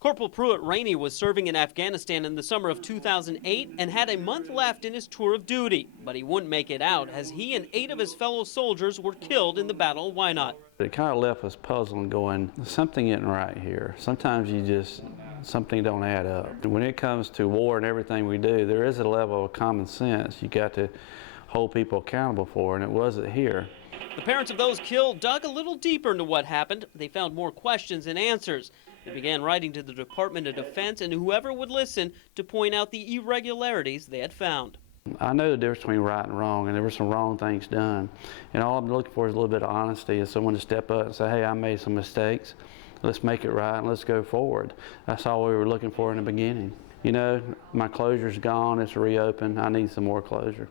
Corporal Pruitt Rainey was serving in Afghanistan in the summer of 2008 and had a month left in his tour of duty, but he wouldn't make it out as he and 8 of his fellow soldiers were killed in the Battle of Wanat. It kind of left us puzzling, going, something isn't right here. Sometimes something don't add up. When it comes to war and everything we do, there is a level of common sense you got to hold people accountable for, and it wasn't here. The parents of those killed dug a little deeper into what happened. They found more questions than answers. They began writing to the Department of Defense and whoever would listen to point out the irregularities they had found. I know the difference between right and wrong, and there were some wrong things done. And all I'm looking for is a little bit of honesty and someone to step up and say, hey, I made some mistakes. Let's make it right and let's go forward. That's all we were looking for in the beginning. You know, my closure's gone, it's reopened. I need some more closure.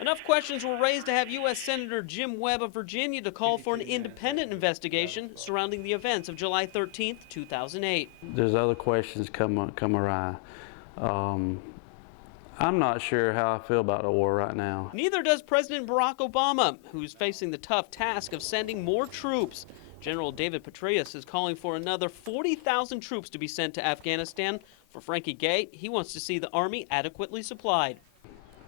Enough questions were raised to have U.S. Senator Jim Webb of Virginia to call for an independent investigation surrounding the events of July 13, 2008. There's other questions come awry. I'm not sure how I feel about the war right now. Neither does President Barack Obama, who's facing the tough task of sending more troops. General David Petraeus is calling for another 40,000 troops to be sent to Afghanistan. For Frankie Gay, he wants to see the Army adequately supplied.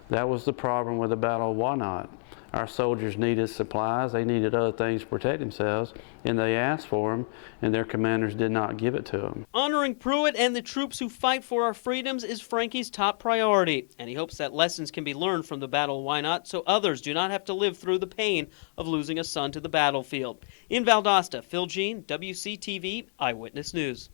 That was the problem with the Battle of Wanat. Our soldiers needed supplies, they needed other things to protect themselves, and they asked for them, and their commanders did not give it to them. Honoring Pruitt and the troops who fight for our freedoms is Frankie's top priority, and he hopes that lessons can be learned from the Battle of Wanat so others do not have to live through the pain of losing a son to the battlefield. In Valdosta, Phil Jean, WCTV Eyewitness News.